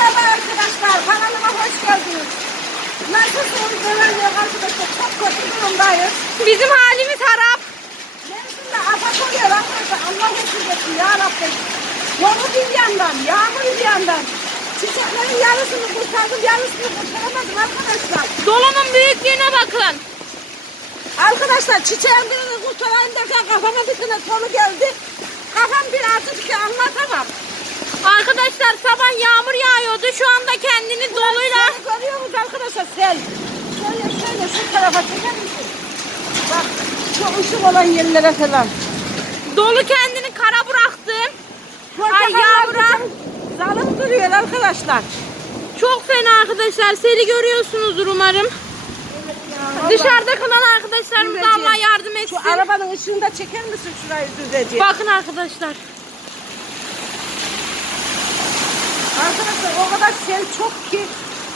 Merhaba arkadaşlar, kanalıma hoş geldiniz. Nasılsınız? Neler arkadaşlar? Çok kötü durumdayız. Bizim halimiz harap. Mevsimde afat oluyor arkadaşlar. Allah hepsi ya Rabbim. Yolu bir yandan, yağmur bir yandan. Çiçeklerin yarısını kurtardım, yarısını kurtaramadım arkadaşlar. Dolunun büyüklüğüne bakın. Arkadaşlar çiçeğin birini kurtarayım derken kafama bir tane geldi. Kafam bir artık anlatamam. Arkadaşlar sabah yağmur yağıyordu. Şu anda kendini doluyla Sel görüyor musunuz arkadaşlar sel? Şöyle şöyle şu tarafa çeker misin? Bak şu ışık olan yerlere falan. dolu kendini kara bıraktı. Ay yağmura. Zalim duruyor arkadaşlar. Çok fena arkadaşlar. Seli görüyorsunuzdur umarım. Dışarıda kalan arkadaşlarımız. Allah yardım etsin. Şu arabanın ışığını da çeker misin şurayı düzeceğim? Bakın arkadaşlar. Arkadaşlar o kadar sel çok ki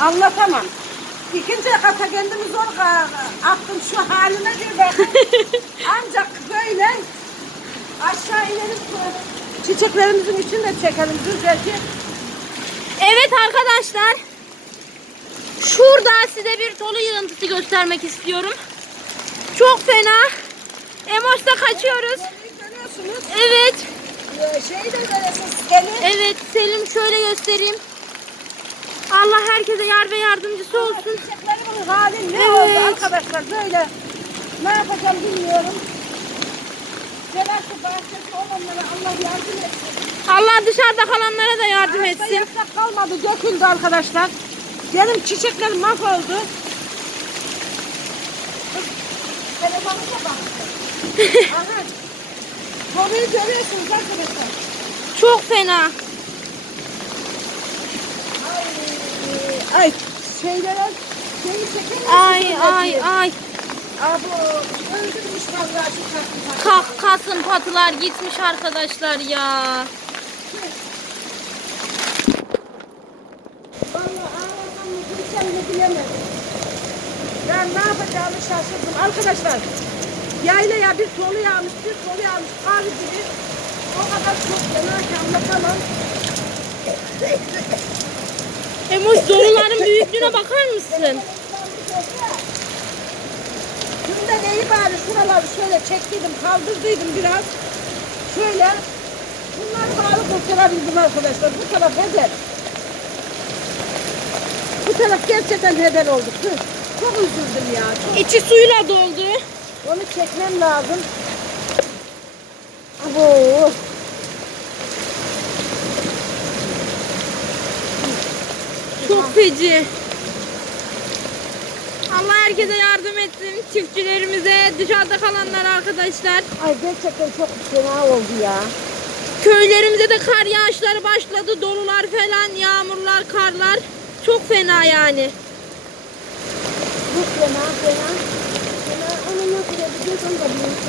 anlatamam. İkinci kata kendimi zor attım şu haline bakın. Ancak böyle aşağı inelim çiçeklerimizin içinde çekelim düzeceğim. Evet arkadaşlar. Şurada size bir dolu yığıntısı göstermek istiyorum. Çok fena. Emoş'ta kaçıyoruz. Evet. Ee, Şeyi de Gelin. Evet Selim şöyle göstereyim. Allah herkese yar ve yardımcısı olsun. Çiçeklerimin hali ne Evet. oldu arkadaşlar böyle ne yapacağım bilmiyorum. Telaşı bahçesi olanlara Allah yardım etsin. Allah dışarıda kalanlara da yardım Ağaçta etsin. yaprak kalmadı döküldü arkadaşlar. Benim çiçeklerim mahvoldu. Telefonuma bak. Aha. Konuyu görüyorsunuz arkadaşlar. Çok fena. Ay, ay şeylere şeyi çeker? Ay ay ay. Abo öldürmüş vallahi şu tatlı tatlı. Kalk kasım patılar gitmiş arkadaşlar ya. Vallahi ağlasam mı gülsem mi bilemedim. Ben ne yapacağımı şaşırdım. Arkadaşlar yaylaya bir solu yağmış, bir solu yağmış kar gibi. O kadar çok ki anlatamam. Emoş doluların büyüklüğüne bakar mısın? Şunda neyi bari şuraları şöyle çektiydim, kaldırdıydım biraz. Şöyle. Bunları bağlı kurtarabildim arkadaşlar. Bu taraf heder. Bu taraf gerçekten heder oldu. Çok üzüldüm ya. Çok. İçi suyla doldu. Onu çekmem lazım. Abo. Çok feci. Allah herkese yardım etsin. Çiftçilerimize, dışarıda kalanlara arkadaşlar. Ay gerçekten çok fena oldu ya. Köylerimize de kar yağışları başladı. Dolular falan, yağmurlar, karlar. Çok fena yani. Bu fena fena. Fena onu nasıl yapacağız onu da bilmiyorum.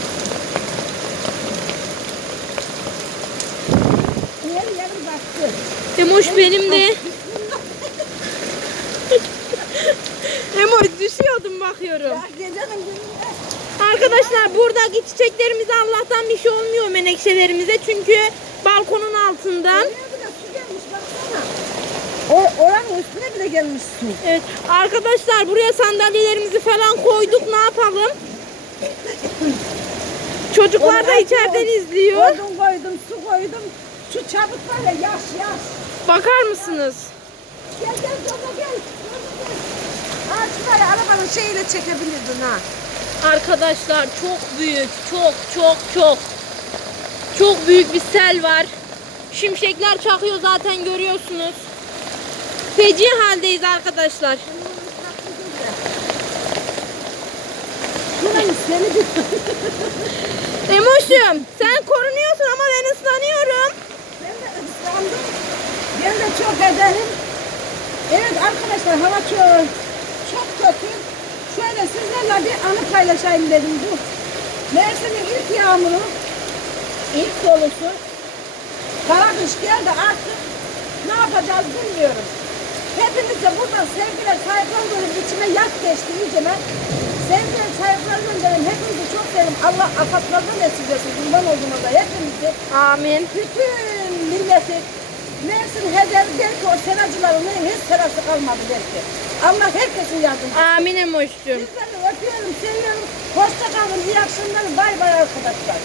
Yer yarım baktı. Emoş benim de. Emoş düşüyordum bakıyorum. Ya gecenin gününde. Arkadaşlar buradaki çiçeklerimize Allah'tan bir şey olmuyor menekşelerimize. Çünkü balkonun altından. O, oranın üstüne bile gelmiş su. Evet arkadaşlar buraya sandalyelerimizi falan koyduk ne yapalım? Çocuklar da içeriden izliyor. Koydum koydum su koydum. Şu çabuk var ya yaş yaş. Bakar mısınız? Gel gel gel. Gel. Arabanın şeyiyle çekebilirdin ha. Arkadaşlar çok büyük, çok çok çok. Çok büyük bir sel var. Şimşekler çakıyor zaten görüyorsunuz. Feci haldeyiz arkadaşlar. Şurayı seni. Emoş'um sen korunuyorsun ama ben ıslanıyorum. Ben de ıslandım. Ben de çok ederim. Evet arkadaşlar hava çok, çok kötü. Şöyle sizlerle bir anı paylaşayım dedim bu. Mersin'in ilk yağmuru, ilk dolusu. Kara kış geldi artık ne yapacağız bilmiyorum. Hepinize buradan sevgiler, saygılar gönderim. İçime yat geçti iyicene. Sevgiler, saygılar gönderim. Hepinizi çok severim. Allah afatlardan esirgesin. Kurban olduğuma da hepinizi Amin. bütün milleti Mersin heder belki o seracıların hiç serası kalmadı belki. Allah herkesin yardımcısı. Amin Emoş'cum. Sizleri öpüyorum, seviyorum. Hoşça kalın, iyi akşamlar. Bay bay arkadaşlar.